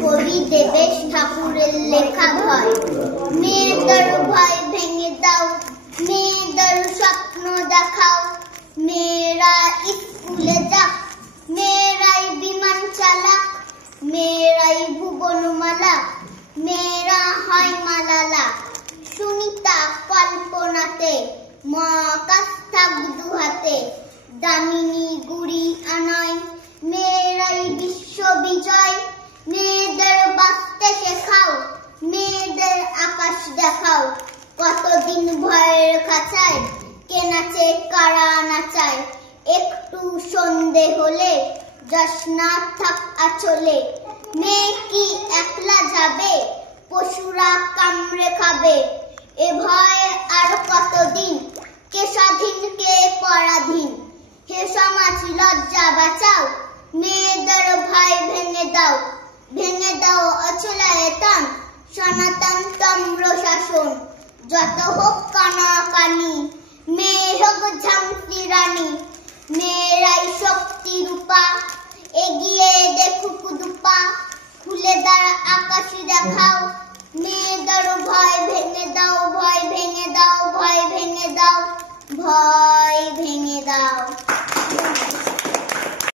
কবি দেবেশ ঠাকুরের লেখা ভয়। মেয়েদের ভয় ভেঙে দাও, মেয়েদের স্বপ্ন দেখাও। মেয়েরা স্কুলে যাক, মেয়েরাই বিমান চালাক। মেয়েরাই ভুবনমালা, মেয়েরা হয় মালালা। সুনিতা কল্পনাতে, মহাকাশ থাক দুহাতে। দামিনী গুড়ি আনায়, মেয়েরাই বিশ্ব বিজয়। মেয়েদের বাঁচতে শেখাও, মেয়েদের আকাশ দেখাও। কতদিন ভয়ের খাঁচায়, কে নাচে কারা নাচায়। একটু সন্ধে হলে, জশনা থাক আঁচলে। মেয়ে কি একলা যাবে, পশুরা কামড়ে খাবে। এ ভয় আর কতদিন, কে স্বাধীন কে পরাধীন। হে সমাজ লজ্জা বাঁচাও, মেয়েদের ভয় ভেঙে দাও। ভেঙে দাও অচলায়তন, সনাতন তন্ত্র শাসন। যত হোক কানাকানি, মেয়ে হোক ঝাঁসি রানী। মেয়েরাই শক্তি রূপা, এগিয়ে দেখুক দুপা। খুলে দাঁড়া আকাশ দেখাও, মেয়েদের ভয় ভেঙে দাও, ভয় ভেঙে দাও, ভয় ভেঙে দাও। ভয়